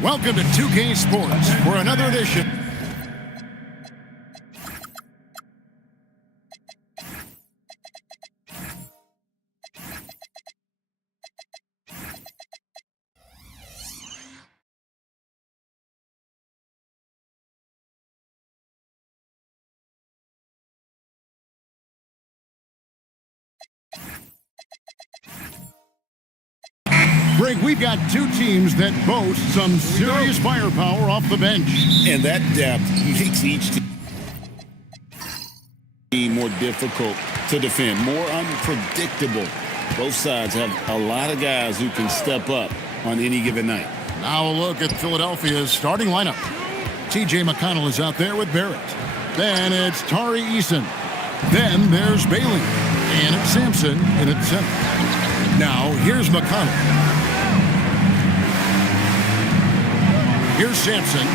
Welcome to 2K Sports for another edition. Greg, we've got two teams that boast some serious firepower off the bench. And that depth makes each team more difficult to defend, more unpredictable. Both sides have a lot of guys who can step up on any given night. Now a look at Philadelphia's starting lineup. T.J. McConnell is out there with Barrett. Then it's Tari Eason. Then there's Bailey. And it's Sampson in at center. Now here's McConnell. Here's Sampson.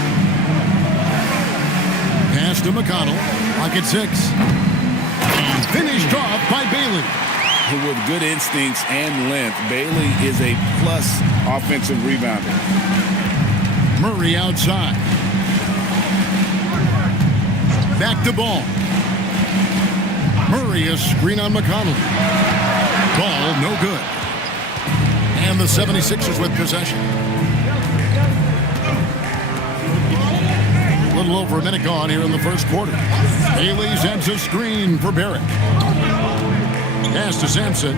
Pass to McConnell. Pocket 6. And finished off by Bailey. With good instincts and length, Bailey is a plus offensive rebounder. Murray outside. Back to Ball. Murray a screen on McConnell. Ball no good. And the 76ers with possession. A little over a minute gone here in the first quarter. Bailey sends a screen for Barrett. Pass to Sampson.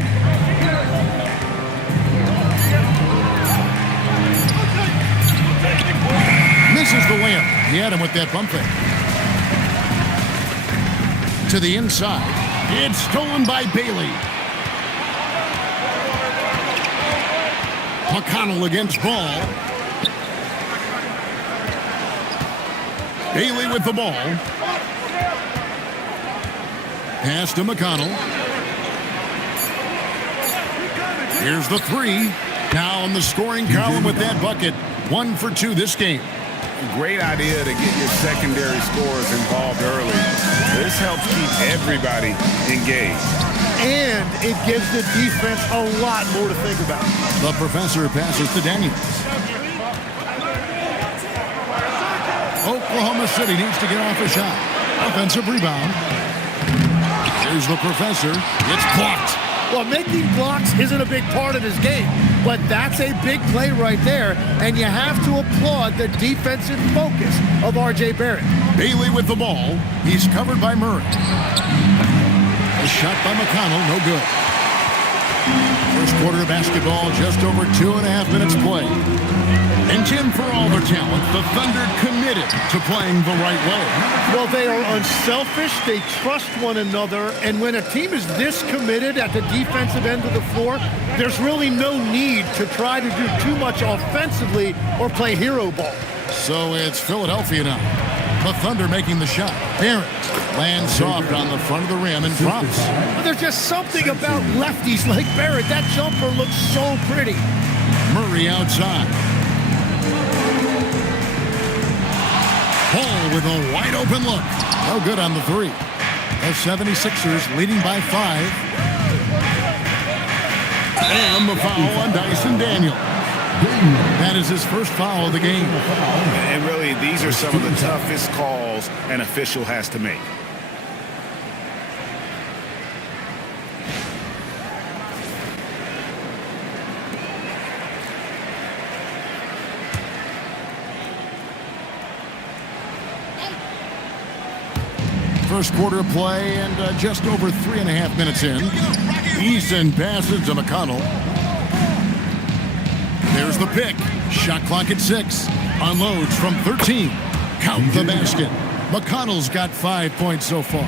Misses the layup. He had him with that bump fake. To the inside. It's stolen by Bailey. McConnell against Ball. Bailey with the ball. Pass to McConnell. Here's the three. Now on the scoring column with that bucket. 1 for 2 this game. Great idea to get your secondary scorers involved early. This helps keep everybody engaged. And it gives the defense a lot more to think about. The professor passes to Daniels. Oklahoma City needs to get off a shot. Offensive rebound. Here's the professor. It's blocked. Well, making blocks isn't a big part of his game, but that's a big play right there, and you have to applaud the defensive focus of R.J. Barrett. Bailey with the ball. He's covered by Murray. A shot by McConnell, no good. First quarter of basketball, just over 2.5 minutes play. And Jim, for all their talent, the Thunder committed to playing the right way. Well, they are unselfish. They trust one another. And when a team is this committed at the defensive end of the floor, there's really no need to try to do too much offensively or play hero ball. So it's Philadelphia now. The Thunder making the shot. Barrett lands soft on the front of the rim and drops. But there's just something about lefties like Barrett. That jumper looks so pretty. Murray outside. Ball with a wide open look. No good on the three. The 76ers leading by 5. And the foul on Dyson Daniel. That is his first foul of the game. And really, these are some of the toughest calls an official has to make. First quarter play and just over 3.5 minutes in. Eason passes to McConnell. There's the pick. Shot clock at 6. Unloads from 13. Count the basket. McConnell's got 5 points so far.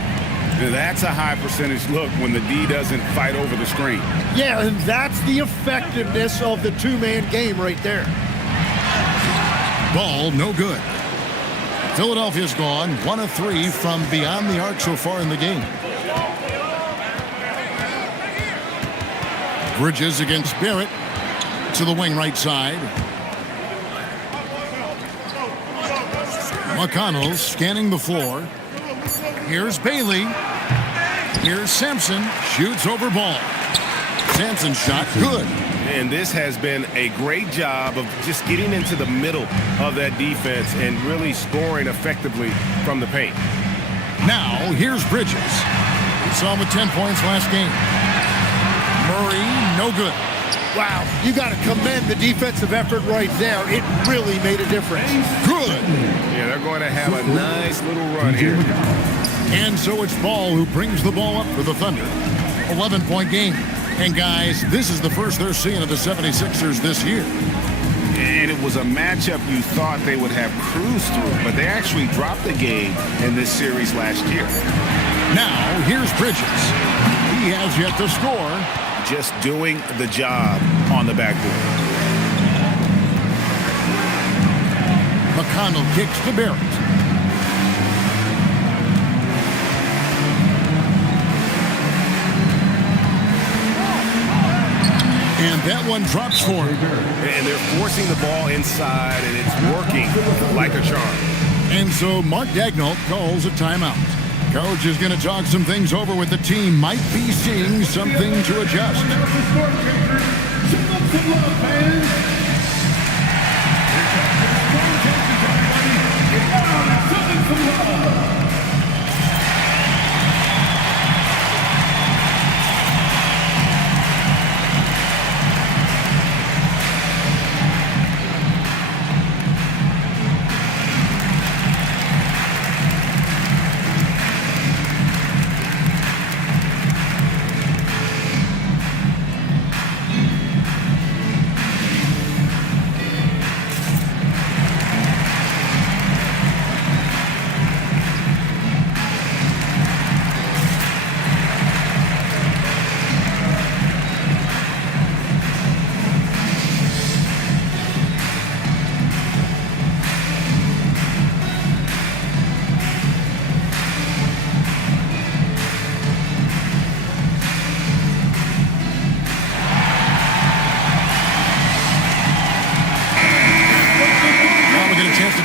That's a high percentage look when the D doesn't fight over the screen. Yeah, and that's the effectiveness of the two-man game right there. Ball no good. Philadelphia's gone 1 of 3 from beyond the arc so far in the game. Bridges against Barrett to the wing right side. McConnell scanning the floor. Here's Bailey. Here's Sampson. Shoots over ball. Sampson's shot good. And this has been a great job of just getting into the middle of that defense and really scoring effectively from the paint. Now, here's Bridges. We saw him with 10 points last game. Murray, no good. Wow, you got to commend the defensive effort right there. It really made a difference. Good. Yeah, they're going to have a nice little run here. And so it's Ball who brings the ball up for the Thunder. 11-point game. And guys, this is the first they're seeing of the 76ers this year. And it was a matchup you thought they would have cruised through, but they actually dropped the game in this series last year. Now, here's Bridges. He has yet to score. Just doing the job on the backboard. McConnell kicks to Barrett. And that one drops for him. And they're forcing the ball inside, and it's working like a charm. And so Mark Daigneault calls a timeout. Coach is going to talk some things over with the team. Might be seeing something to adjust.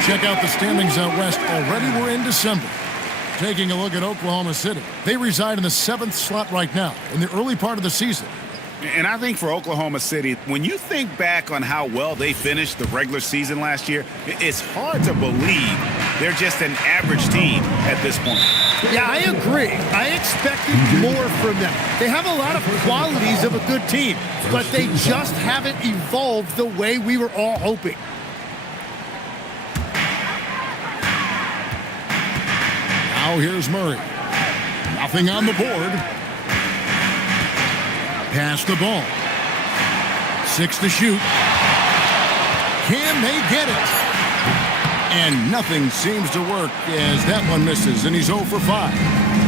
Check out the standings out west. Already we're in December. Taking a look at Oklahoma City. They reside in the 7th slot right now in the early part of the season. And I think for Oklahoma City, when you think back on how well they finished the regular season last year, it's hard to believe they're just an average team at this point. Yeah, I agree. I expected more from them. They have a lot of qualities of a good team, but they just haven't evolved the way we were all hoping. Now here's Murray. Nothing on the board. Pass the ball. 6 to shoot. Can they get it? And nothing seems to work as that one misses, and he's 0 for 5.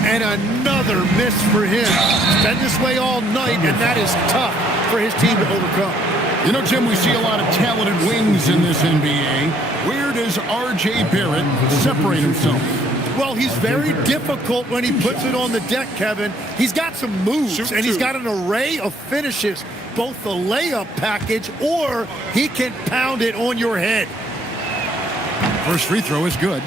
And another miss for him. It's been this way all night, and that is tough for his team to overcome. You know, Tim, we see a lot of talented wings in this NBA. Where does R.J. Barrett separate himself? Well, he's very difficult when he puts it on the deck, Kevin. He's got some moves, and he's got an array of finishes, both the layup package or he can pound it on your head. First free throw is good.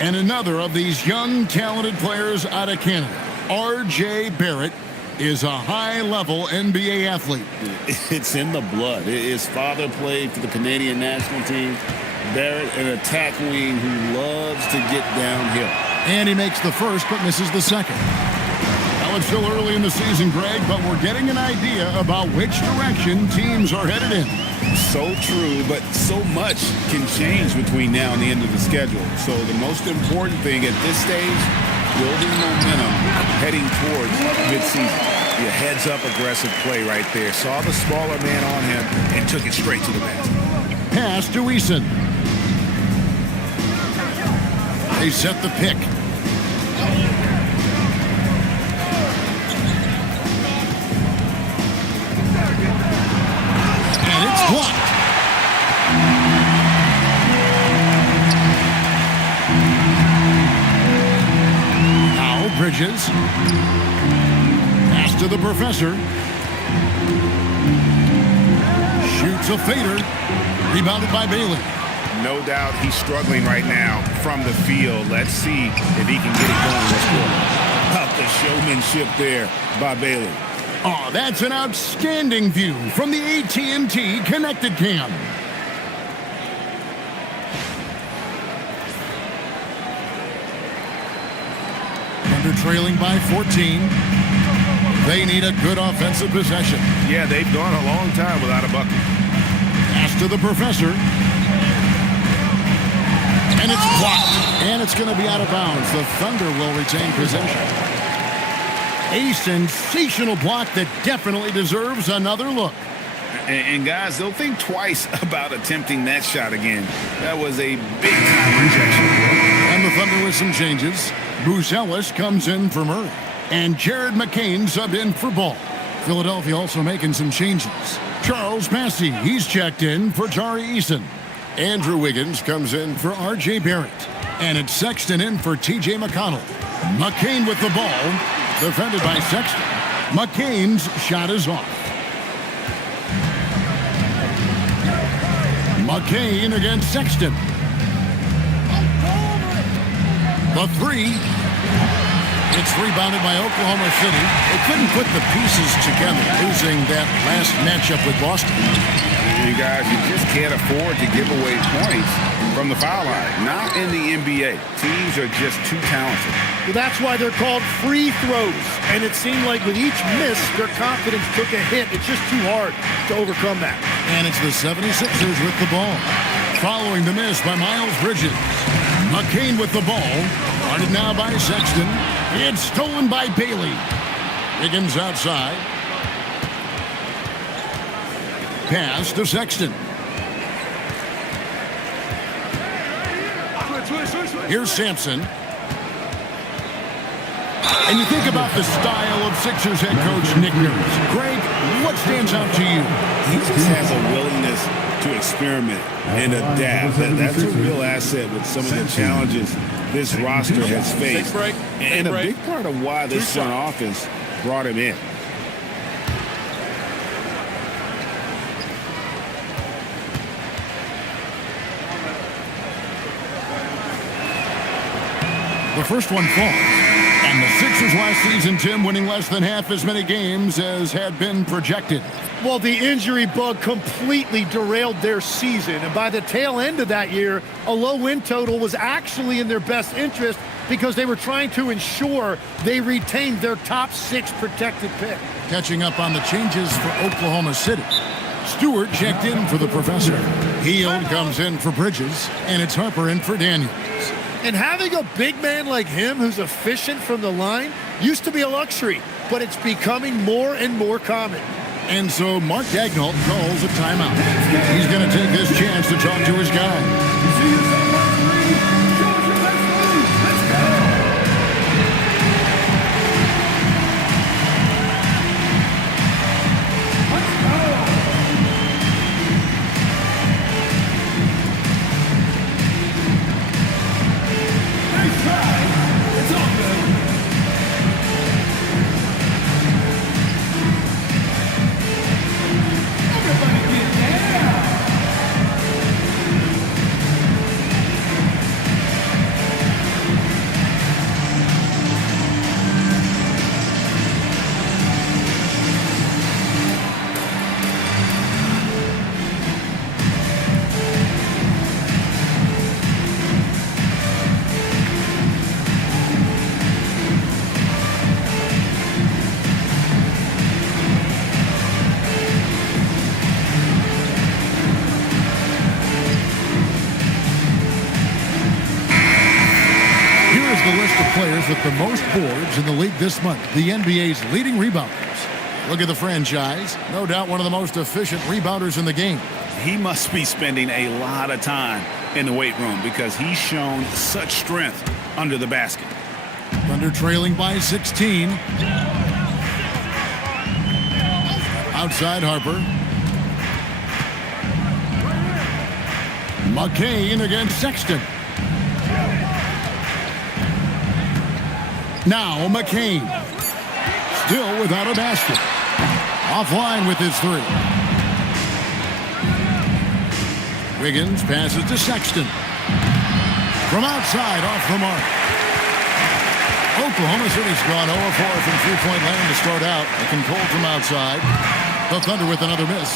And another of these young, talented players out of Canada, R.J. Barrett, is a high-level NBA athlete. It's in the blood. His father played for the Canadian national team. Barrett, an attack wing who loves to get downhill. And he makes the first, but misses the second. Now, it's still early in the season, Greg, but we're getting an idea about which direction teams are headed in. So true, but so much can change between now and the end of the schedule. So the most important thing at this stage, building momentum heading towards midseason. Yeah, heads-up aggressive play right there. Saw the smaller man on him and took it straight to the basket. Pass to Eason. They set the pick. And it's blocked. Bridges. Pass to the professor. Shoots a fader. Rebounded by Bailey. No doubt he's struggling right now from the field. Let's see if he can get it going this quarter. About the showmanship there by Bailey. Oh, that's an outstanding view from the AT&T Connected Cam. Thunder trailing by 14. They need a good offensive possession. Yeah, they've gone a long time without a bucket. Pass to the professor. And it's blocked. And it's going to be out of bounds. The Thunder will retain possession. A sensational block that definitely deserves another look. And guys, they'll think twice about attempting that shot again. That was a big-time rejection. And the Thunder with some changes. Bruce Ellis comes in for Murray. And Jared McCain subbed in for Ball. Philadelphia also making some changes. Charles Massey, he's checked in for Tari Eason. Andrew Wiggins comes in for R.J. Barrett. And it's Sexton in for T.J. McConnell. McCain with the ball. Defended by Sexton. McCain's shot is off. McCain against Sexton. The three. It's rebounded by Oklahoma City. They couldn't put the pieces together, losing that last matchup with Boston. You guys, you just can't afford to give away points from the foul line. Not in the NBA. Teams are just too talented. Well, that's why they're called free throws. And it seemed like with each miss, their confidence took a hit. It's just too hard to overcome that. And it's the 76ers with the ball. Following the miss by Miles Bridges. McCain with the ball. Guarded now by Sexton. It's stolen by Bailey. Wiggins outside. Pass to Sexton. Here's Sampson. And you think about the style of Sixers head coach Nick Nurse. Greg, what stands out to you? He just has a willingness to experiment and adapt. That's a real asset with some of the challenges this roster has faced. And a big part of why this front office brought him in. The first one falls. And the Sixers last season, Tim, winning less than half as many games as had been projected. Well, the injury bug completely derailed their season. And by the tail end of that year, a low win total was actually in their best interest because they were trying to ensure they retained their top 6 protected pick. Catching up on the changes for Oklahoma City. Stewart checked in for the professor. Heald comes in for Bridges. And it's Harper in for Daniels. And having a big man like him who's efficient from the line used to be a luxury, but it's becoming more and more common. And so Mark Daigneault calls a timeout. He's going to take this chance to talk to his guy. The list of players with the most boards in the league this month, the NBA's leading rebounders. Look at the franchise. No doubt one of the most efficient rebounders in the game. He must be spending a lot of time in the weight room because he's shown such strength under the basket. Thunder trailing by 16. Outside Harper. McCain against Sexton. Now McCain. Still without a basket. Offline with his three. Wiggins passes to Sexton. From outside, off the mark. Oklahoma City's gone 0-4 from three-point land to start out. They can pull from outside. The Thunder with another miss.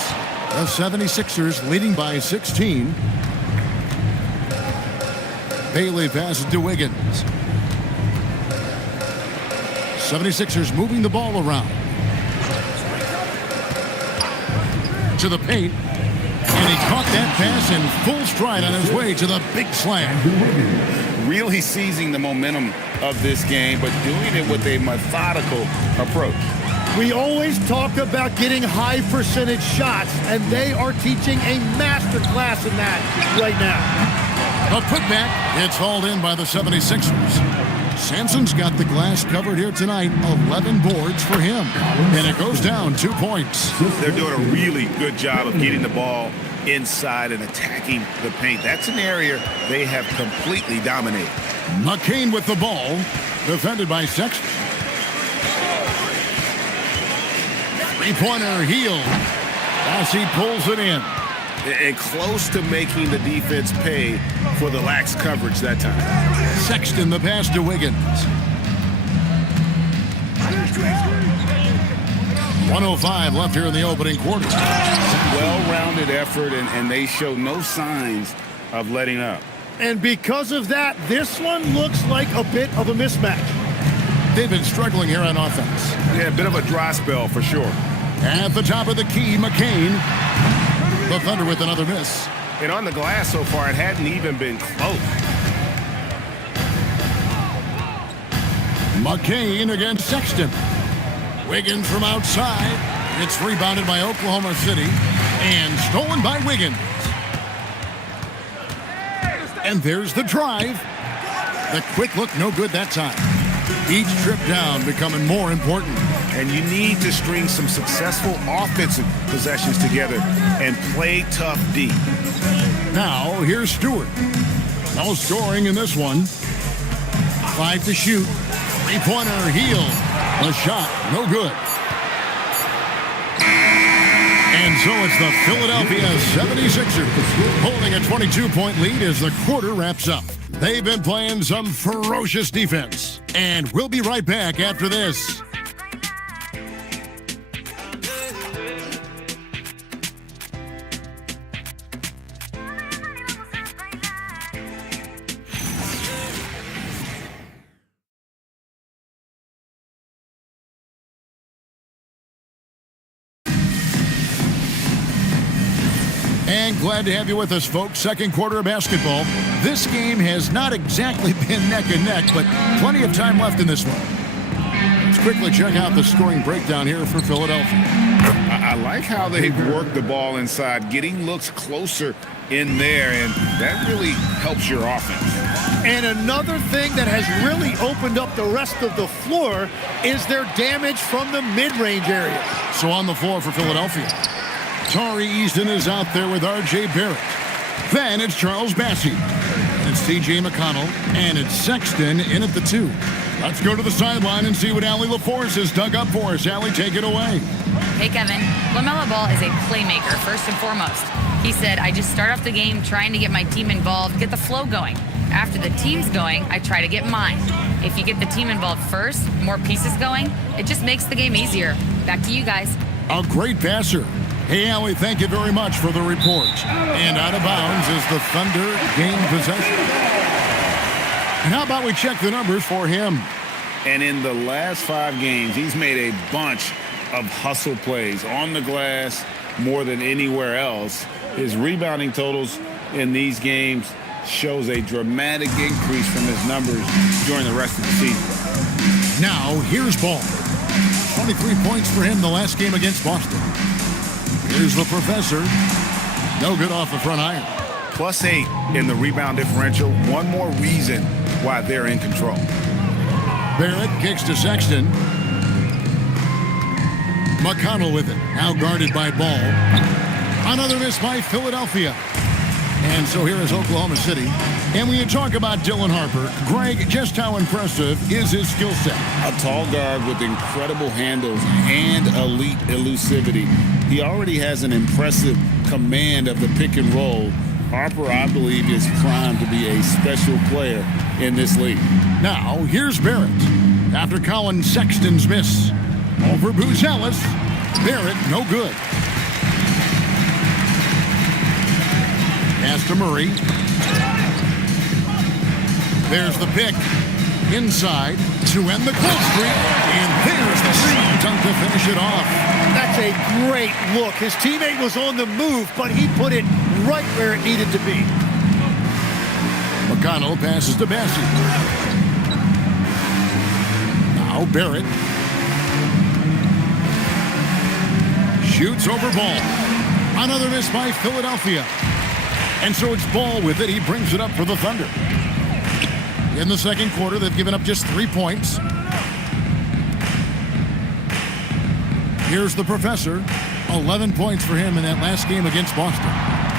The 76ers leading by 16. Bailey passes to Wiggins. 76ers moving the ball around. To the paint. And he caught that pass in full stride on his way to the big slam. Really seizing the momentum of this game, but doing it with a methodical approach. We always talk about getting high percentage shots, and they are teaching a master class in that right now. A putback. It's hauled in by the 76ers. Sampson's got the glass covered here tonight. 11 boards for him. And it goes down 2 points. They're doing a really good job of getting the ball inside and attacking the paint. That's an area they have completely dominated. McCain with the ball. Defended by Sexton. Three-pointer Heel. As he pulls it in. And close to making the defense pay for the lax coverage that time. Sexton the pass to Wiggins. 1:05 left here in the opening quarter. Well-rounded effort, and they show no signs of letting up. And because of that, this one looks like a bit of a mismatch. They've been struggling here on offense. Yeah, a bit of a dry spell for sure. At the top of the key, McCain. The Thunder with another miss. And on the glass so far, it hadn't even been close. McCain against Sexton. Wiggins from outside. It's rebounded by Oklahoma City and stolen by Wiggins. And there's the drive. The quick look, no good that time. Each trip down becoming more important. And you need to string some successful offensive possessions together and play tough D. Now, here's Stewart. No scoring in this one. 5 to shoot. Three-pointer Heel. The shot, no good. And so it's the Philadelphia 76ers holding a 22-point lead as the quarter wraps up. They've been playing some ferocious defense. And we'll be right back after this. And glad to have you with us, folks. Second quarter of basketball. This game has not exactly been neck and neck, but plenty of time left in this one. Let's quickly check out the scoring breakdown here for Philadelphia. I like how they've worked the ball inside, getting looks closer in there, and that really helps your offense. And another thing that has really opened up the rest of the floor is their damage from the mid-range area. So on the floor for Philadelphia, Tari Easton is out there with R.J. Barrett. Then it's Charles Bassey. It's T.J. McConnell. And it's Sexton in at the 2. Let's go to the sideline and see what Allie LaForce has dug up for us. Allie, take it away. Hey, Kevin. LaMelo Ball is a playmaker, first and foremost. He said, I just start off the game trying to get my team involved, get the flow going. After the team's going, I try to get mine. If you get the team involved first, more pieces going, it just makes the game easier. Back to you guys. A great passer. Hey, Allie, thank you very much for the report. And out of bounds is the Thunder gain possession. And how about we check the numbers for him? And in the last 5 games, he's made a bunch of hustle plays on the glass more than anywhere else. His rebounding totals in these games shows a dramatic increase from his numbers during the rest of the season. Now, here's Ball. 23 points for him the last game against Boston. Here's the professor. No good off the front iron. +8 in the rebound differential. One more reason why they're in control. Barrett kicks to Sexton. McConnell with it. Now guarded by Ball. Another miss by Philadelphia. And so here is Oklahoma City. And when you talk about Dylan Harper, Greg, just how impressive is his skill set? A tall guard with incredible handles and elite elusivity. He already has an impressive command of the pick and roll. Harper, I believe, is primed to be a special player in this league. Now, here's Barrett. After Colin Sexton's miss. Over Buzelis. Barrett, no good. Pass to Murray. There's the pick. Inside to end the close streak. And there's the slam dunk to finish it off. That's a great look. His teammate was on the move, but he put it right where it needed to be. McConnell passes to Bassie. Now Barrett. Shoots over Ball. Another miss by Philadelphia. And so it's Ball with it. He brings it up for the Thunder. In the second quarter, they've given up just 3 points. Here's the professor. 11 points for him in that last game against Boston.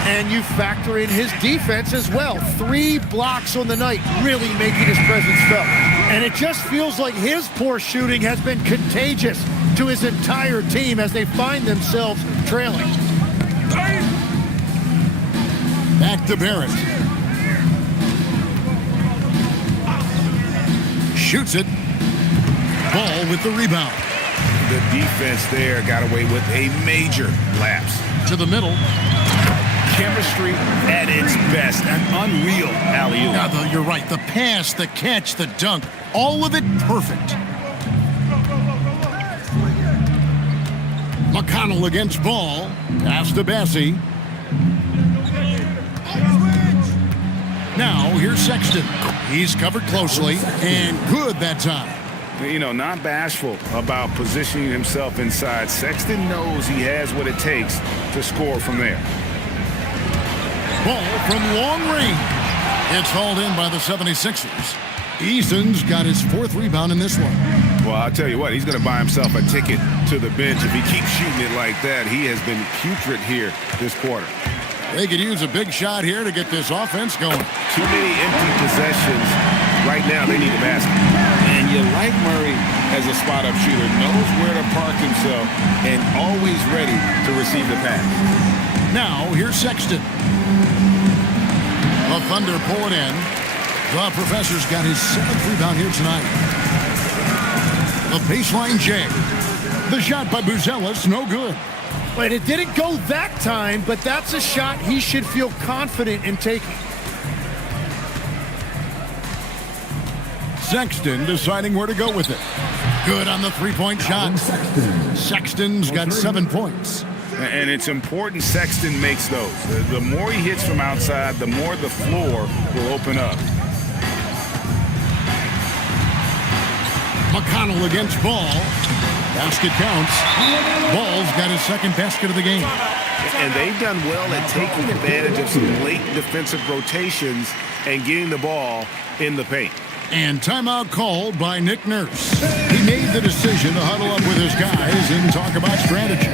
And you factor in his defense as well. 3 blocks on the night, really making his presence felt. And it just feels like his poor shooting has been contagious to his entire team as they find themselves trailing. Back to Barrett. Shoots it. Ball with the rebound. The defense there got away with a major lapse. To the middle. Chemistry at its best. An unreal alley-oop. Yeah, you're right. The pass, the catch, the dunk. All of it perfect. McConnell against Ball. Pass to Bassie. Now, here's Sexton. He's covered closely, and good that time. You know, not bashful about positioning himself inside. Sexton knows he has what it takes to score from there. Ball from long range. It's hauled in by the 76ers. Easton's got his 4th rebound in this one. Well, I'll tell you what, he's going to buy himself a ticket to the bench. If he keeps shooting it like that, he has been putrid here this quarter. They could use a big shot here to get this offense going. Too many empty possessions. Right now, they need a basket. And you like Murray as a spot-up shooter. Knows where to park himself and always ready to receive the pass. Now, here's Sexton. The Thunder pull it in. The professor's got his 7th rebound here tonight. The baseline J. The shot by Buzelis, no good. But it didn't go that time, but that's a shot he should feel confident in taking. Sexton deciding where to go with it. Good on the 3-point shot. Sexton's got 7 points. And it's important Sexton makes those. The more he hits from outside, the more the floor will open up. McConnell against Ball. Basket counts. Ball's got his 2nd basket of the game. And they've done well at taking advantage of some late defensive rotations and getting the ball in the paint. And timeout called by Nick Nurse. He made the decision to huddle up with his guys and talk about strategy.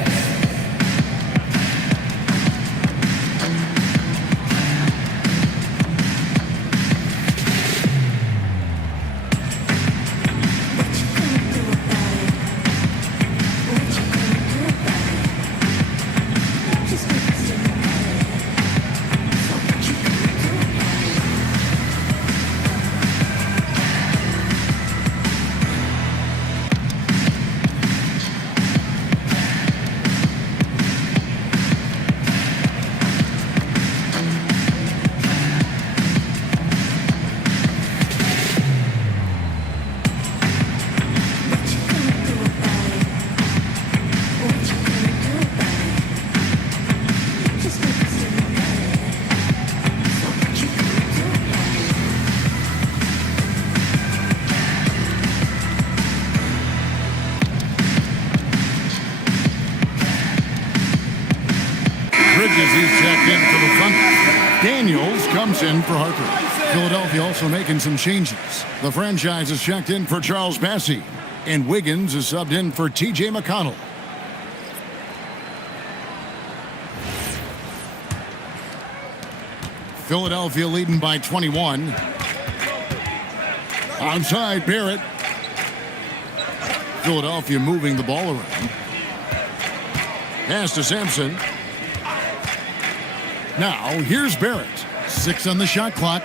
He's checked in for the Thunder. Daniels comes in for Harper. Philadelphia also making some changes. The franchise is checked in for Charles Bassie. And Wiggins is subbed in for T.J. McConnell. Philadelphia leading by 21. Onside, Barrett. Philadelphia moving the ball around. Pass to Sampson. Now, here's Barrett. 6 on the shot clock.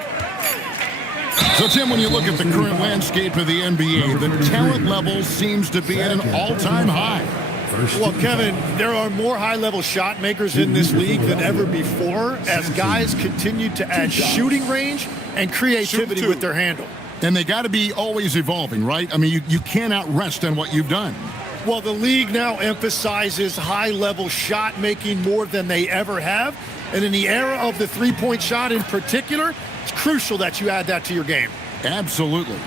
So, Tim, when you look at the current landscape of the NBA, the talent level seems to be at an all-time high. Well, Kevin, there are more high-level shot makers in this league than ever before as guys continue to add shooting range and creativity with their handle. And they got to be always evolving, right? I mean, you cannot rest on what you've done. Well, the league now emphasizes high-level shot making more than they ever have. And in the era of the three-point shot in particular, it's crucial that you add that to your game. Absolutely.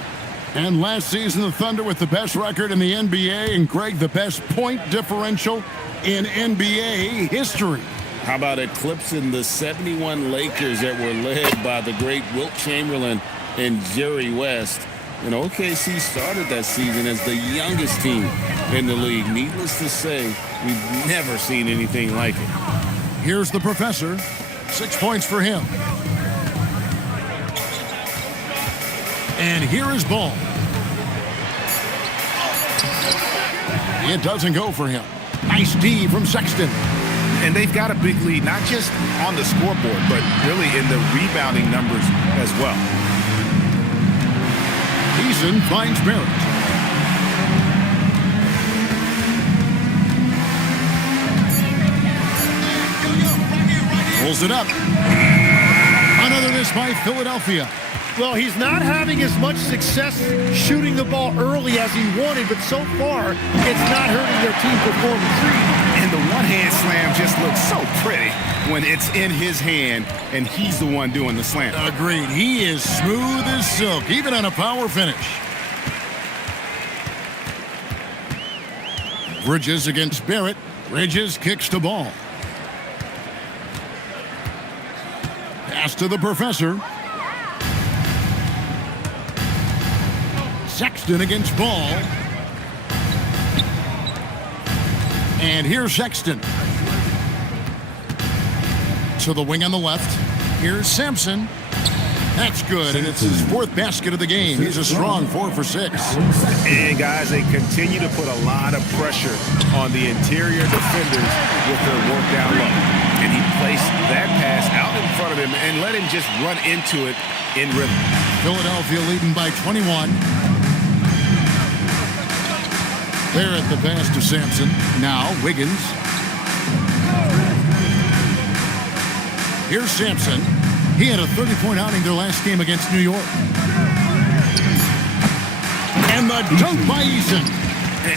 And last season, the Thunder with the best record in the NBA, and Greg, the best point differential in NBA history. How about eclipsing the 71 Lakers that were led by the great Wilt Chamberlain and Jerry West? And OKC started that season as the youngest team in the league. Needless to say, we've never seen anything like it. Here's the professor. 6 points for him. And here is Ball. It doesn't go for him. Nice D from Sexton. And they've got a big lead, not just on the scoreboard, but really in the rebounding numbers as well. Eason finds Barrett. Pulls it up. Another miss by Philadelphia. Well, he's not having as much success shooting the ball early as he wanted, but so far, it's not hurting their team performance. And the one-hand slam just looks so pretty when it's in his hand and he's the one doing the slam. Agreed. He is smooth as silk, even on a power finish. Bridges against Barrett. Bridges kicks the ball. Pass to the professor. Sexton against Ball. And here's Sexton. To the wing on the left. Here's Sampson. That's good, and it's his 4th basket of the game. He's a strong 4 for 6. And, guys, they continue to put a lot of pressure on the interior defenders with their work down low. And he placed that pass out in front of him and let him just run into it in rhythm. Philadelphia leading by 21. Barrett the pass to Sampson. Now Wiggins. Here's Sampson. He had a 30-point outing their last game against New York. And the dunk by Eason.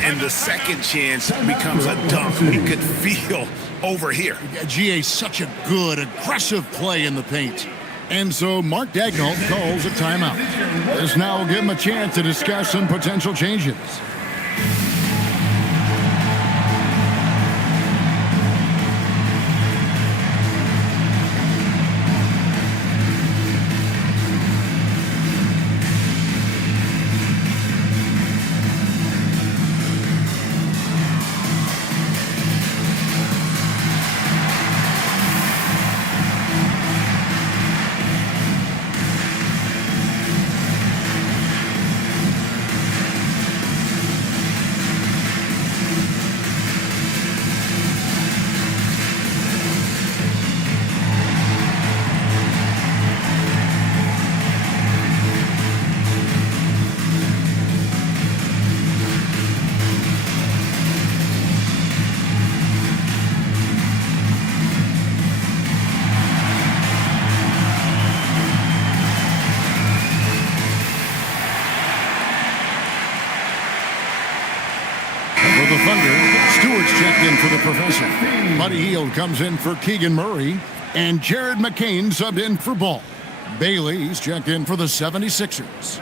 And the second chance becomes a dunk. We could feel over here. GA, such a good, aggressive play in the paint. And so Mark Daigneault calls a timeout. This now will give him a chance to discuss some potential changes. For the Thunder, Stewart's checked in for the professor. Buddy Hield comes in for Keegan Murray. And Jared McCain subbed in for Ball. Bailey's checked in for the 76ers.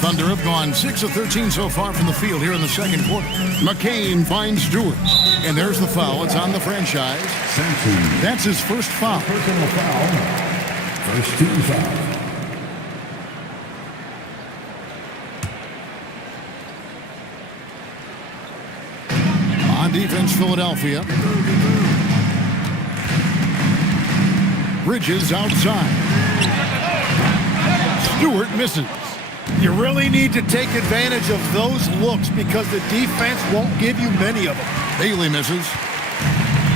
Thunder have gone 6 of 13 so far from the field here in the second quarter. McCain finds Stewart. And there's the foul. It's on the franchise. That's his first foul. Personal foul. First team foul. on defense, Philadelphia. Bridges outside. Stewart misses. You really need to take advantage of those looks because the defense won't give you many of them. Bailey misses.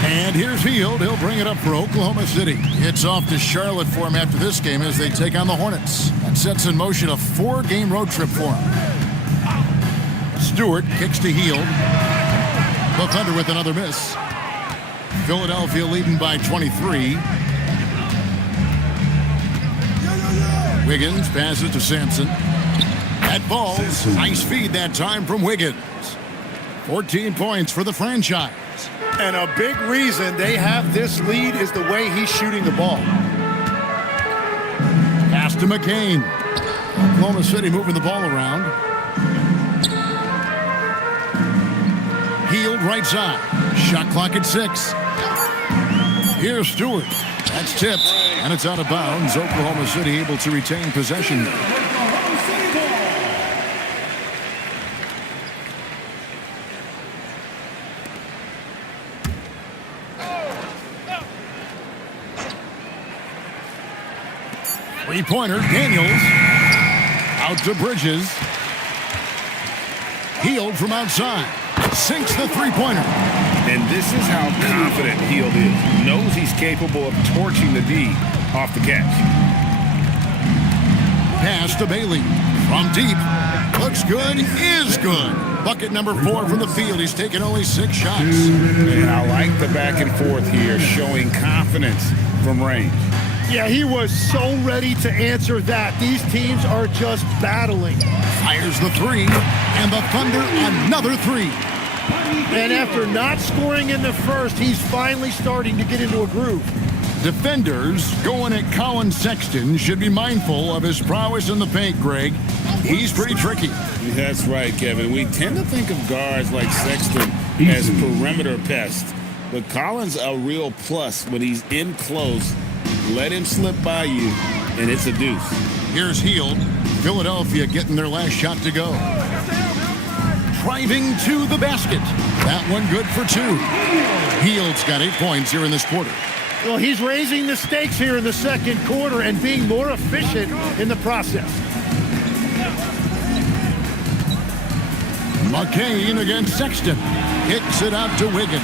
And here's Hield. He'll bring it up for Oklahoma City. It's off to Charlotte for him after this game as they take on the Hornets. That sets in motion a 4-game road trip for him. Stewart kicks to Hield. The Thunder with another miss. Philadelphia leading by 23. Wiggins passes to Sampson. That ball's nice feed that time from Wiggins. 14 points for the franchise. And a big reason they have this lead is the way he's shooting the ball. Pass to McCain. Oklahoma City moving the ball around. Hield right side. Shot clock at 6. Here's Stewart. That's tipped, and it's out of bounds. Oklahoma City able to retain possession. Three-pointer, Daniels. Out to Bridges. Hield from outside. Sinks the three-pointer. And this is how confident Hield is. Knows he's capable of torching the D off the catch. Pass to Bailey. From deep. Looks good. Is good. Bucket number 4 from the field. He's taken only 6 shots. And I like the back and forth here, showing confidence from range. Yeah, he was so ready to answer that. These teams are just battling. Fires the 3. And the Thunder another 3. And after not scoring in the first, he's finally starting to get into a groove. Defenders going at Colin Sexton should be mindful of his prowess in the paint, Greg. He's pretty tricky. That's right, Kevin. We tend to think of guards like Sexton as perimeter pests. But Collins a real plus when he's in close. Let him slip by you, and it's a deuce. Here's Hield. Philadelphia getting their last shot to go. Driving to the basket. That one good for 2. Hield's got 8 points here in this quarter. Well, he's raising the stakes here in the second quarter and being more efficient in the process. McCain against Sexton. Kicks it out to Wiggins.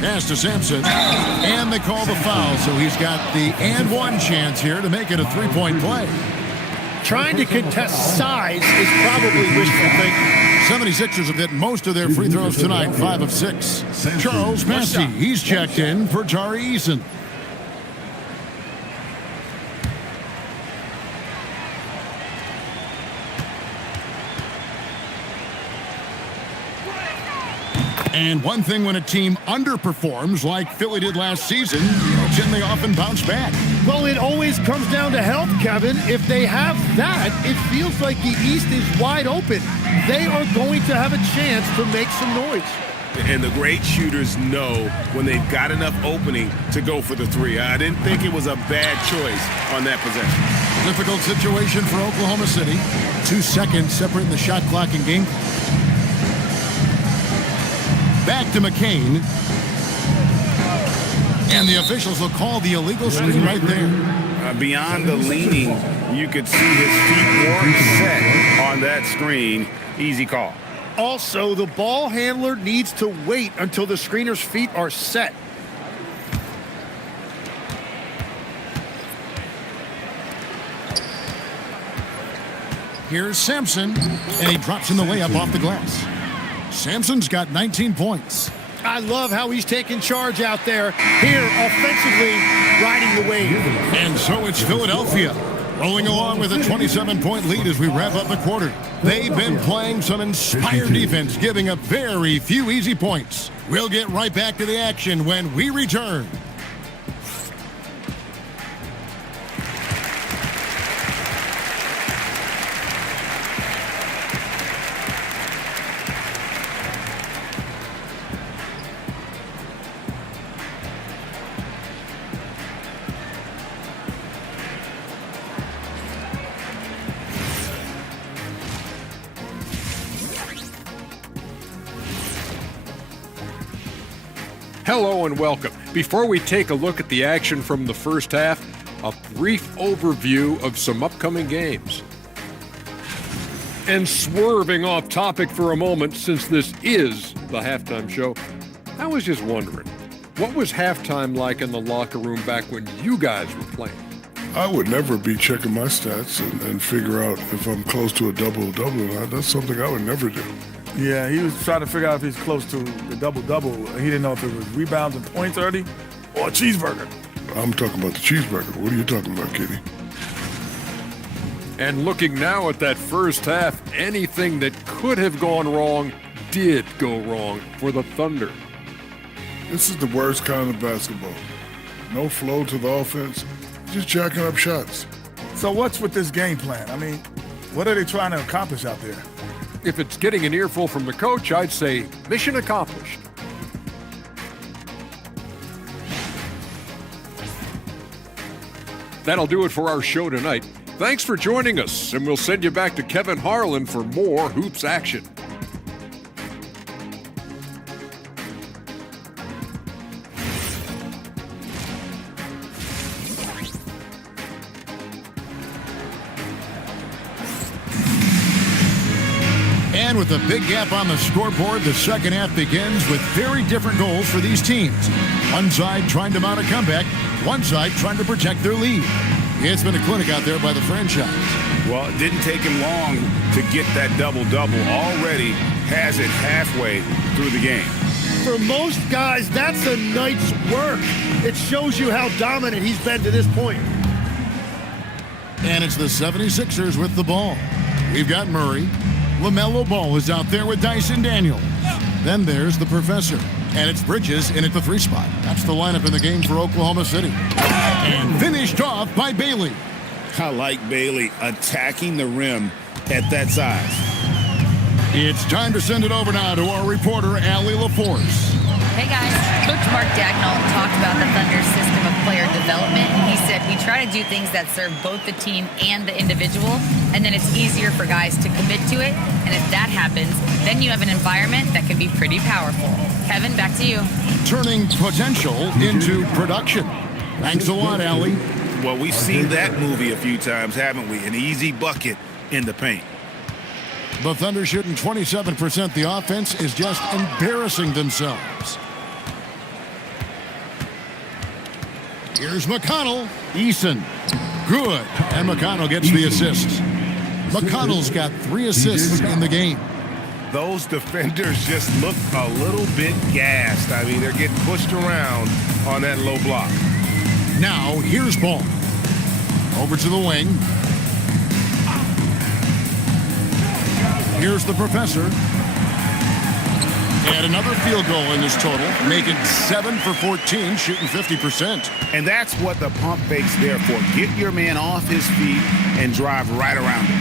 Pass to Sampson. And they call the foul, so he's got the and one chance here to make it a 3-point play. Trying to contest size is probably wishful thinking. 76ers have hit most of their free throws tonight, 5 of 6. Charles Massey, he's checked in for Tari Eason. And one thing when a team underperforms like Philly did last season, they often bounce back. Well, it always comes down to health, Kevin. If they have that, it feels like the East is wide open. They are going to have a chance to make some noise. And the great shooters know when they've got enough opening to go for the 3. I didn't think it was a bad choice on that possession. Difficult situation for Oklahoma City. 2 seconds separating the shot clock and game. Back to McCain. And the officials will call the illegal screen right there. Beyond the leaning, you could see his feet weren't set on that screen. Easy call. Also, the ball handler needs to wait until the screener's feet are set. Here's Sampson, and he drops in the layup off the glass. Sampson's got 19 points. I love how he's taking charge out there. Here, offensively, riding the wave. And so it's Philadelphia, rolling along with a 27-point lead as we wrap up the quarter. They've been playing some inspired defense, giving up very few easy points. We'll get right back to the action when we return. Hello and welcome. Before we take a look at the action from the first half, a brief overview of some upcoming games. And swerving off topic for a moment, since this is the halftime show, I was just wondering, what was halftime like in the locker room back when you guys were playing? I would never be checking my stats and figure out if I'm close to a double-double or not. That's something I would never do. Yeah, he was trying to figure out if he's close to the double-double. He didn't know if it was rebounds and points early or a cheeseburger. I'm talking about the cheeseburger. What are you talking about, Kitty? And looking now at that first half, anything that could have gone wrong did go wrong for the Thunder. This is the worst kind of basketball. No flow to the offense, just jacking up shots. So what's with this game plan? I mean, what are they trying to accomplish out there? If it's getting an earful from the coach, I'd say mission accomplished. That'll do it for our show tonight. Thanks for joining us, and we'll send you back to Kevin Harlan for more Hoops action. And with a big gap on the scoreboard, the second half begins with very different goals for these teams. One side trying to mount a comeback, one side trying to protect their lead. It's been a clinic out there by the franchise. Well, it didn't take him long to get that double-double. Already has it halfway through the game. For most guys, that's a night's work. It shows you how dominant he's been to this point. And it's the 76ers with the ball. We've got Murray. LaMelo Ball is out there with Dyson Daniels. Then there's the professor. And it's Bridges in at the 3 spot. That's the lineup in the game for Oklahoma City. And finished off by Bailey. I like Bailey attacking the rim at that size. It's time to send it over now to our reporter, Allie LaForce. Hey guys, Coach Mark Dagnall talked about the Thunder's system of player development. He said, we try to do things that serve both the team and the individual, and then it's easier for guys to commit to it. And if that happens, then you have an environment that can be pretty powerful. Kevin, back to you. Turning potential into production. Thanks a lot, Allie. Well, we've seen that movie a few times, haven't we? An easy bucket in the paint. The Thunder shooting 27%. The offense is just embarrassing themselves. Here's McConnell. Eason. Good. And McConnell gets the assist. McConnell's got 3 assists in the game. Those defenders just look a little bit gassed. I mean, they're getting pushed around on that low block. Now, here's Ball. Over to the wing. Here's the professor. And another field goal in this total, making 7 for 14, shooting 50%. And that's what the pump fake's there for. Get your man off his feet and drive right around him.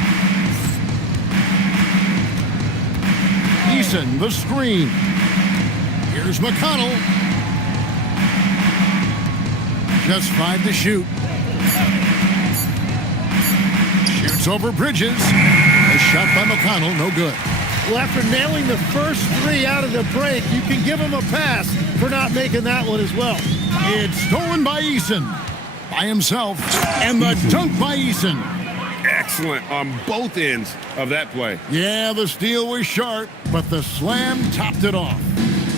Eason, the screen. Here's McConnell. Just 5 to shoot. Shoots over Bridges. A shot by McConnell, no good. Well, after nailing the first 3 out of the break, you can give him a pass for not making that one as well. It's stolen by Eason. By himself. And the dunk by Eason. Excellent on both ends of that play. Yeah, the steal was sharp, but the slam topped it off.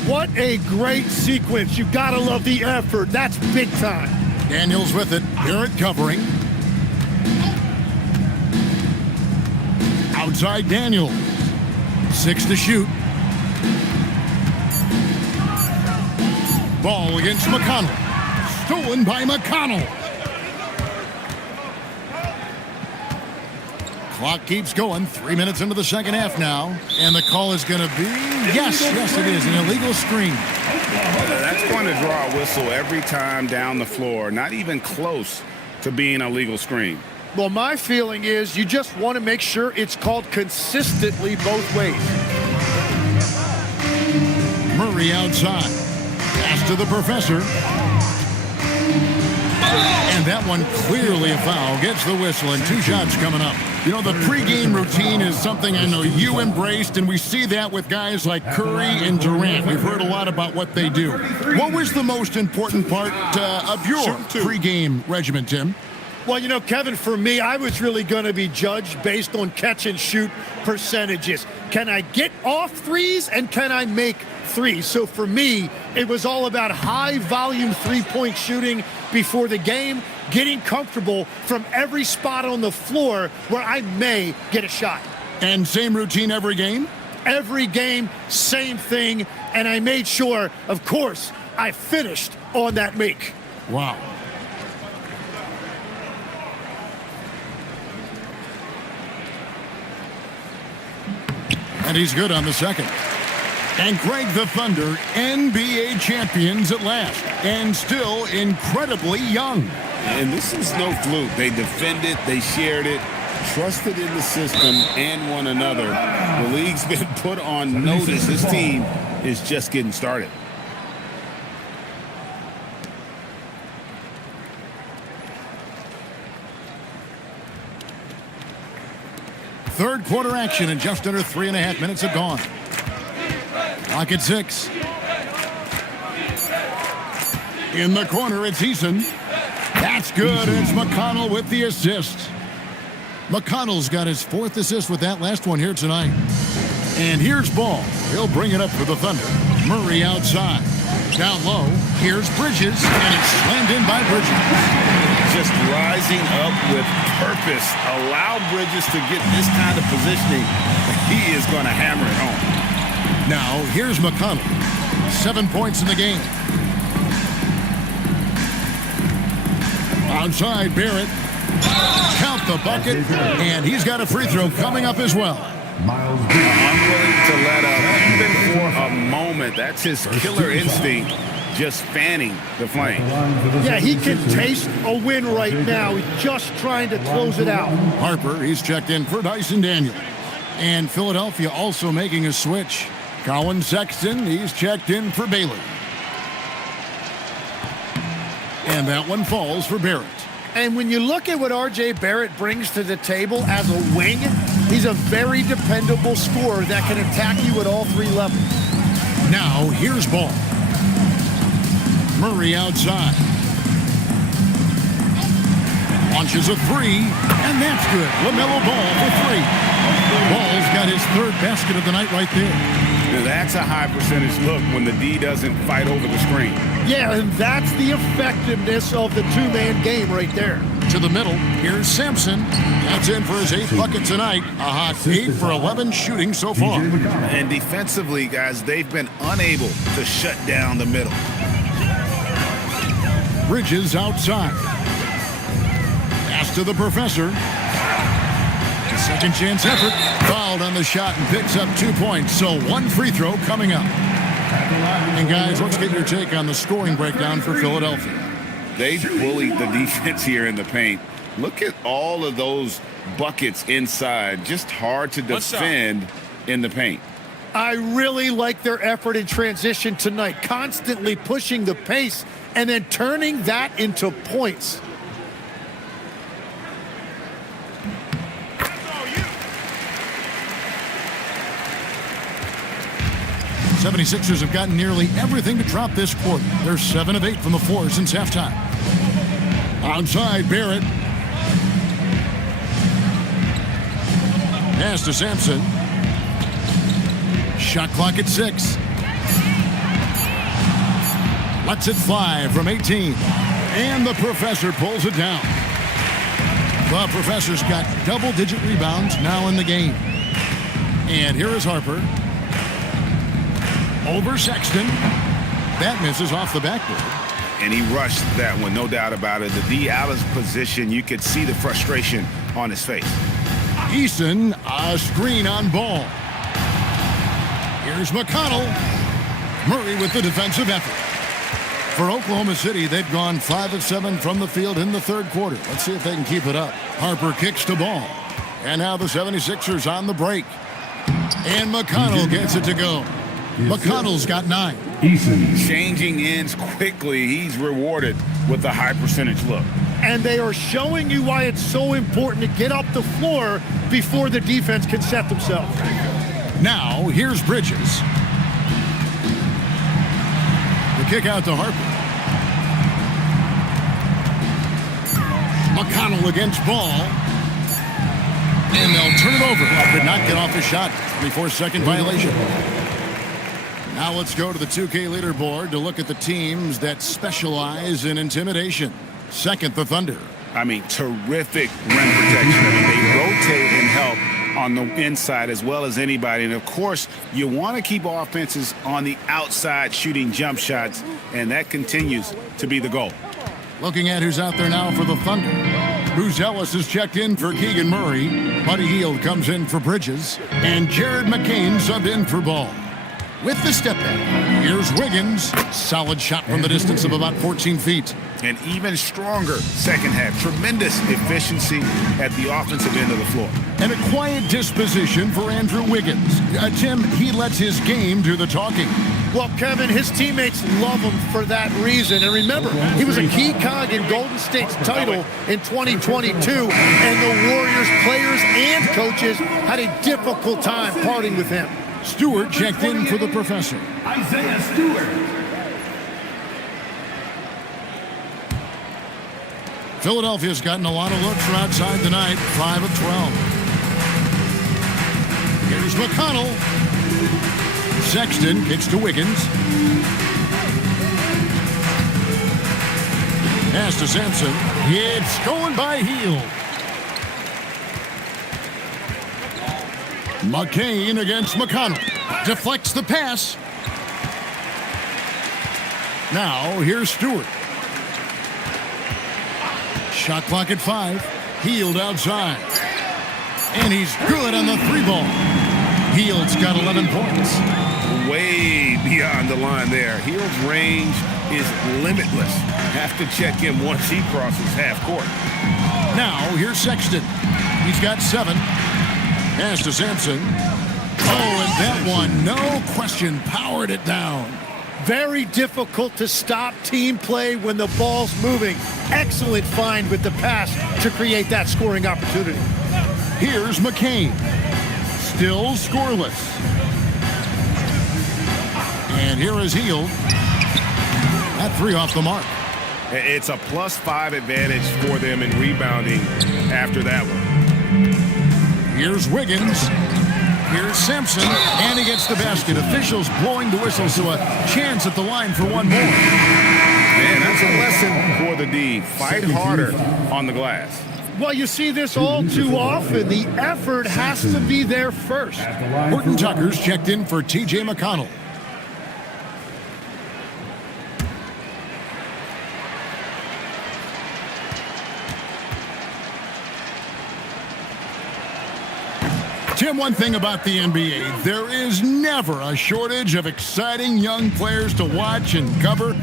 What a great sequence. You gotta love the effort. That's big time. Daniels with it. Garrett covering. Outside Daniels. 6 to shoot. Ball against McConnell. Stolen by McConnell. Clock keeps going. 3 minutes into the second half now. And the call is going to be, yes, it is, an illegal screen. That's going to draw a whistle every time down the floor. Not even close to being a legal screen. Well, my feeling is you just want to make sure it's called consistently both ways. Murray outside. Pass to the professor. And that one clearly a foul. Gets the whistle and 2 shots coming up. You know, the pregame routine is something I know you embraced, and we see that with guys like Curry and Durant. We've heard a lot about what they do. What was the most important part of your pregame regimen, Tim? Well, you know, Kevin, for me, I was really going to be judged based on catch-and-shoot percentages. Can I get off threes, and can I make threes? So for me, it was all about high-volume three-point shooting before the game, getting comfortable from every spot on the floor where I may get a shot. And same routine every game? Every game, same thing, and I made sure, of course, I finished on that make. Wow. And he's good on the second. And Greg, the Thunder, NBA champions at last, and still incredibly young. And this is no fluke. They defended, they shared it, trusted in the system and one another. The league's been put on notice. This team is just getting started. Third quarter action, and just under 3.5 minutes have gone. Clock at 6. In the corner, it's Eason. That's good. It's McConnell with the assist. McConnell's got his 4th assist with that last one here tonight. And here's Ball. He'll bring it up for the Thunder. Murray outside. Down low. Here's Bridges, and it's slammed in by Bridges. Just rising up with purpose. Allow Bridges to get this kind of positioning. He is going to hammer it home. Now, here's McConnell. 7 points in the game. Outside, Barrett. Count the bucket, and he's got a free throw coming up as well. Unwilling to let up, even for a moment. That's his killer instinct, just fanning the flame. Yeah, he can taste a win right now. He's just trying to close it out. Harper, he's checked in for Dyson Daniel. And Philadelphia also making a switch. Colin Sexton, he's checked in for Baylor. And that one falls for Barrett. And when you look at what R.J. Barrett brings to the table as a wing, he's a very dependable scorer that can attack you at all 3 levels. Now, here's Ball. Murray outside. Launches a 3, and that's good. LaMelo Ball for 3. Ball's got his 3rd basket of the night right there. Now that's a high percentage look when the D doesn't fight over the screen. Yeah, and that's the effectiveness of the two-man game right there. To the middle, here's Sampson. That's in for his 8th bucket tonight. A hot 8 for 11 shooting so far. And defensively, guys, they've been unable to shut down the middle. Bridges outside. Pass to the professor. Second chance effort. Fouled on the shot and picks up 2 points. So 1 free throw coming up. And guys, let's get your take on the scoring breakdown for Philadelphia. They bullied the defense here in the paint. Look at all of those buckets inside. Just hard to defend in the paint. I really like their effort in transition tonight. Constantly pushing the pace and then turning that into points. 76ers have gotten nearly everything to drop this quarter. They're 7 of 8 from the floor since halftime. Outside, Barrett. Pass to Sampson. Shot clock at 6. Lets it fly from 18. And the professor pulls it down. The professor's got double-digit rebounds now in the game. And here is Harper. Over Sexton. That misses off the backboard. And he rushed that one, no doubt about it. The D out of position, you could see the frustration on his face. Eason, a screen on Ball. Here's McConnell. Murray with the defensive effort. For Oklahoma City, they've gone 5 of 7 from the field in the 3rd quarter. Let's see if they can keep it up. Harper kicks to Ball. And now the 76ers on the break. And McConnell gets it to go. McConnell's got 9. Changing ends quickly. He's rewarded with a high percentage look. and they are showing you why it's so important to get up the floor before the defense can set themselves. Now, here's Bridges. The kick out to Harper. McConnell against Ball. And they'll turn it over. Could not get off the shot. 24-second violation. Now let's go to the 2K leaderboard to look at the teams that specialize in intimidation. Second, the Thunder. I mean, terrific rim protection. I mean, they rotate and help on the inside as well as anybody. And, of course, you want to keep offenses on the outside shooting jump shots, and that continues to be the goal. Looking at who's out there now for the Thunder. Bruce Ellis is checked in for Keegan Murray. Buddy Hield comes in for Bridges. And Jared McCain subbed in for Ball. With the step back, here's Wiggins. Solid shot from the distance of about 14 feet. An even stronger second half. Tremendous efficiency at the offensive end of the floor. And a quiet disposition for Andrew Wiggins. Tim, he lets his game do the talking. Well, Kevin, his teammates love him for that reason. And remember, he was a key cog in Golden State's title in 2022. And the Warriors players and coaches had a difficult time parting with him. Stewart checked in for the professor. Isaiah Stewart. Philadelphia's gotten a lot of looks from outside tonight. 5 of 12. Here's McConnell. Sexton kicks to Wiggins. Pass to Sampson. It's going by Hield. McCain against McConnell. Deflects the pass. Now, here's Stewart. Shot clock at 5. Hield outside. And he's good on the 3-ball. Hield's got 11 points. Way beyond the line there. Hield's range is limitless. Have to check him once he crosses half court. Now, here's Sexton. He's got 7. Pass to Sampson. Oh, and that one, no question, powered it down. Very difficult to stop team play when the ball's moving. Excellent find with the pass to create that scoring opportunity. Here's McCain. Still scoreless. And here is Hield. That 3 off the mark. It's a +5 advantage for them in rebounding after that one. Here's Wiggins. Here's Sampson. And he gets the basket. Officials blowing the whistle, so a chance at the line for one more. Man, that's a lesson for the D. Fight harder on the glass. Well, you see this all too often. The effort has to be there first. Horton Tucker's checked in for T.J. McConnell. Tim, one thing about the NBA, there is never a shortage of exciting young players to watch and cover.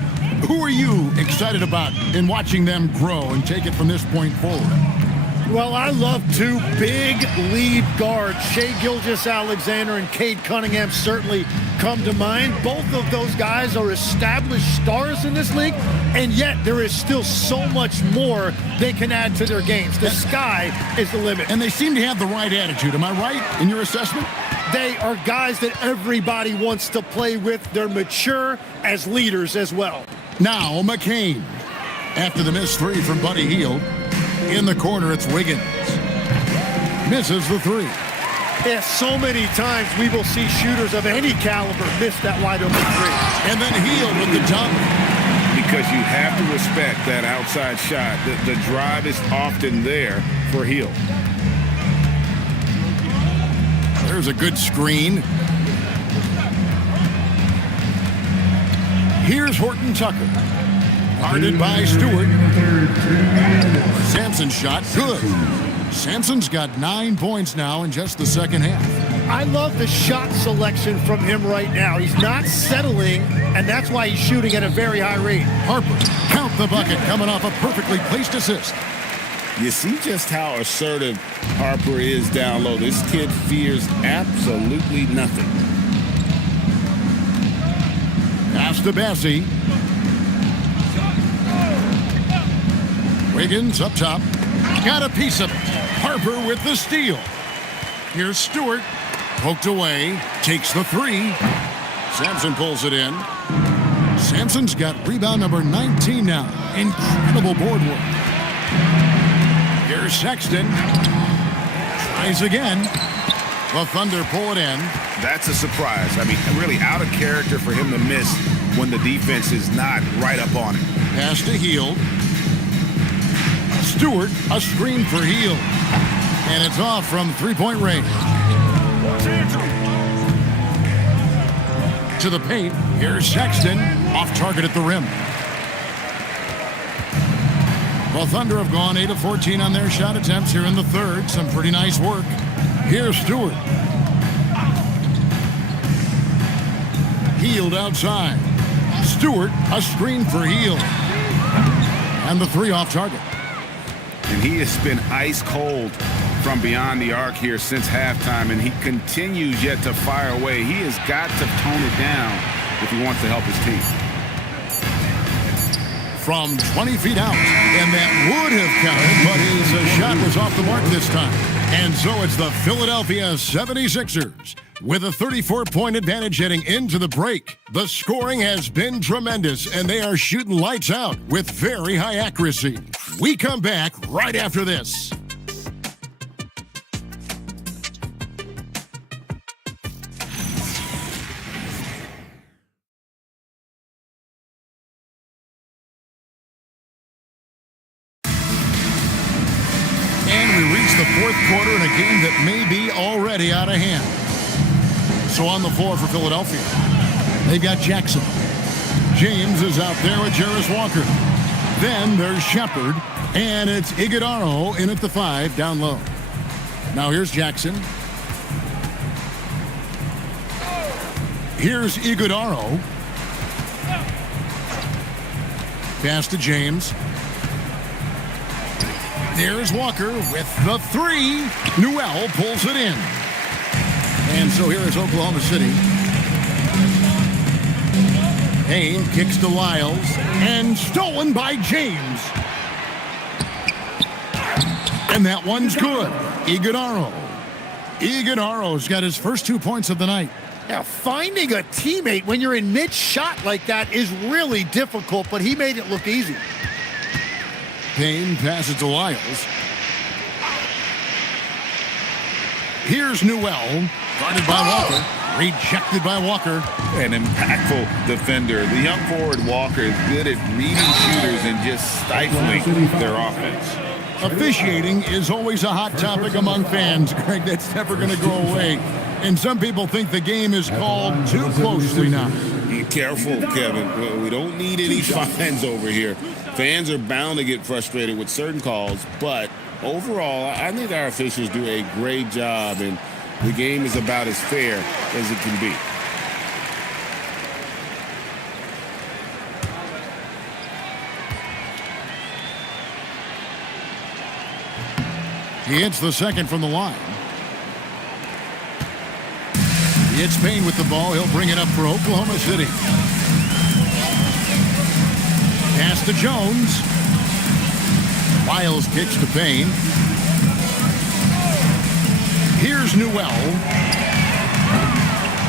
Who are you excited about in watching them grow and take it from this point forward? Well, I love 2 big lead guards. Shai Gilgeous-Alexander and Cade Cunningham certainly come to mind. Both of those guys are established stars in this league, and yet there is still so much more they can add to their games. The sky is the limit. And they seem to have the right attitude. Am I right in your assessment? They are guys that everybody wants to play with. They're mature as leaders as well. Now McCain. After the missed 3 from Buddy Hield. In the corner, it's Wiggins. Misses the 3. Yeah, so many times we will see shooters of any caliber miss that wide open 3. And then Hield with the dunk. Because you have to respect that outside shot. The drive is often there for Hield. There's a good screen. Here's Horton Tucker. Guarded by Stewart. Sampson's shot, good. Sampson's got 9 points now in just the second half. I love the shot selection from him right now. He's not settling, and that's why he's shooting at a very high rate. Harper, count the bucket, coming off a perfectly placed assist. You see just how assertive Harper is down low. This kid fears absolutely nothing. Pass to Bessie. Wiggins up top. Got a piece of it. Harper with the steal. Here's Stewart. Poked away. Takes the three. Sampson pulls it in. Sampson's got rebound number 19 now. Incredible board work. Here's Sexton. Tries again. The Thunder pull it in. That's a surprise. I mean, really out of character for him to miss when the defense is not right up on him. Pass to Hield. Stewart, a screen for Hield. And it's off from three-point range. To the paint. Here's Sexton. Off target at the rim. The Thunder have gone 8 of 14 on their shot attempts here in the third. Some pretty nice work. Here's Stewart. Hield outside. Stewart, a screen for Hield. And the three off target. And he has been ice cold from beyond the arc here since halftime, and he continues yet to fire away. He has got to tone it down if he wants to help his team. From 20 feet out, and that would have counted, but his shot was off the mark this time. And so it's the Philadelphia 76ers with a 34-point advantage heading into the break. The scoring has been tremendous, and they are shooting lights out with very high accuracy. We come back right after this. The fourth quarter in a game that may be already out of hand. So on the floor for Philadelphia, they've got Jackson. James is out there with Jarris Walker. Then there's Shepard, and it's Iguodala in at the 5 down low. Now here's Jackson. Here's Iguodala. Pass to James. There's Walker with the 3. Newell pulls it in. And so here is Oklahoma City. Payne kicks to Lyles. And stolen by James. And that one's good. Iguodala. Iguodala's got his first 2 points of the night. Now, finding a teammate when you're in mid-shot like that is really difficult, but he made it look easy. Payne passes to Lyles. Here's Newell. Guarded by Walker. Rejected by Walker. An impactful defender. The young forward Walker is good at reading shooters and just stifling their offense. Officiating is always a hot topic among fans, Greg. That's never going to go away. And some people think the game is called too closely now. Be careful, Kevin. We don't need any fines over here. Fans are bound to get frustrated with certain calls, but overall, I think our officials do a great job, and the game is about as fair as it can be. He hits the second from the line. He hits Payne with the ball. He'll bring it up for Oklahoma City. Pass to Jones. Lyles kicks to Payne. Here's Newell.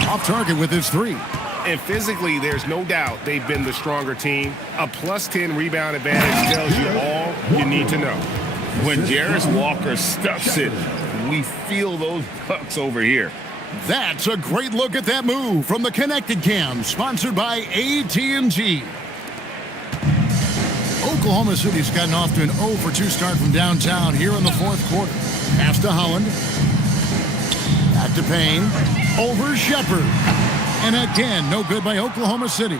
Off target with his 3. And physically, there's no doubt they've been the stronger team. A +10 rebound advantage tells you all you need to know. When Jarris Walker stuffs it, we feel those bucks over here. That's a great look at that move from the Connected Cam, sponsored by AT&T. Oklahoma City's gotten off to an 0 for 2 start from downtown here in the fourth quarter. Pass to Holland. Back to Payne. Over Shepard. And again, no good by Oklahoma City.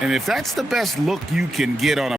And if that's the best look you can get on a